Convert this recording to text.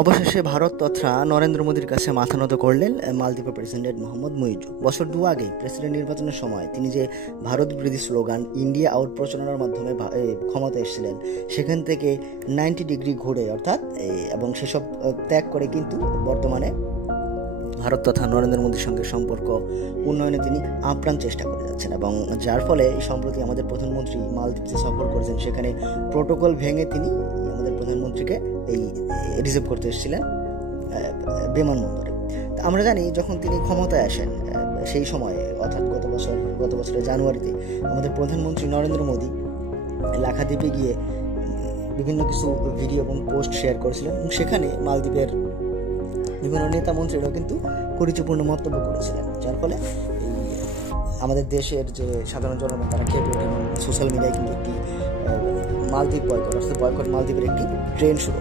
অবশেষে ভারত তথা নরেন্দ্র মোদীর কাছে মাথা নত করলেন মালদ্বীপের প্রেসিডেন্ট মোহাম্মদ মুইজু। বছর 2 আগেই প্রেসিডেন্ট নির্বাচনের সময় তিনি যে ভারত বিরোধী স্লোগান ইন্ডিয়া আউট প্রচারণার মাধ্যমে ক্ষমতা এসেছিলেন, সেখান থেকে 90 ডিগ্রি ঘুরে অর্থাৎ এবং সেসব ত্যাগ করে কিন্তু বর্তমানে ভারত তথা নরেন্দ্র মোদীর সঙ্গে সম্পর্ক উন্নয়নে তিনি আপ্রাণ চেষ্টা করে যাচ্ছেন, এবং যার ফলে সম্প্রতি আমাদের প্রধানমন্ত্রী মালদ্বীপ যে সফর করেছেন সেখানে প্রোটোকল ভেঙে তিনি আমাদের প্রধানমন্ত্রীকে রিসিভ করতে এসেছিলেন বিমানবন্দরে। আমরা জানি যখন তিনি ক্ষমতায় আসেন সেই সময়ে অর্থাৎ গত বছরের জানুয়ারিতে আমাদের প্রধানমন্ত্রী নরেন্দ্র মোদী লাক্ষাদ্বীপে গিয়ে বিভিন্ন কিছু ভিডিও এবং পোস্ট শেয়ার করেছিলেন, এবং সেখানে মালদ্বীপের বিভিন্ন নেতা মন্ত্রীরাও কিন্তু কুরুচিপূর্ণ মন্তব্য করেছিলেন, যার ফলে আমাদের দেশের যে সাধারণ জনগণ তারা কেঁপে ওঠে এবং সোশ্যাল মিডিয়ায় কিন্তু একটি মালদ্বীপ বয়কট অর্থাৎ বয়কট মালদ্বীপের একটি ট্রেন্ড শুরু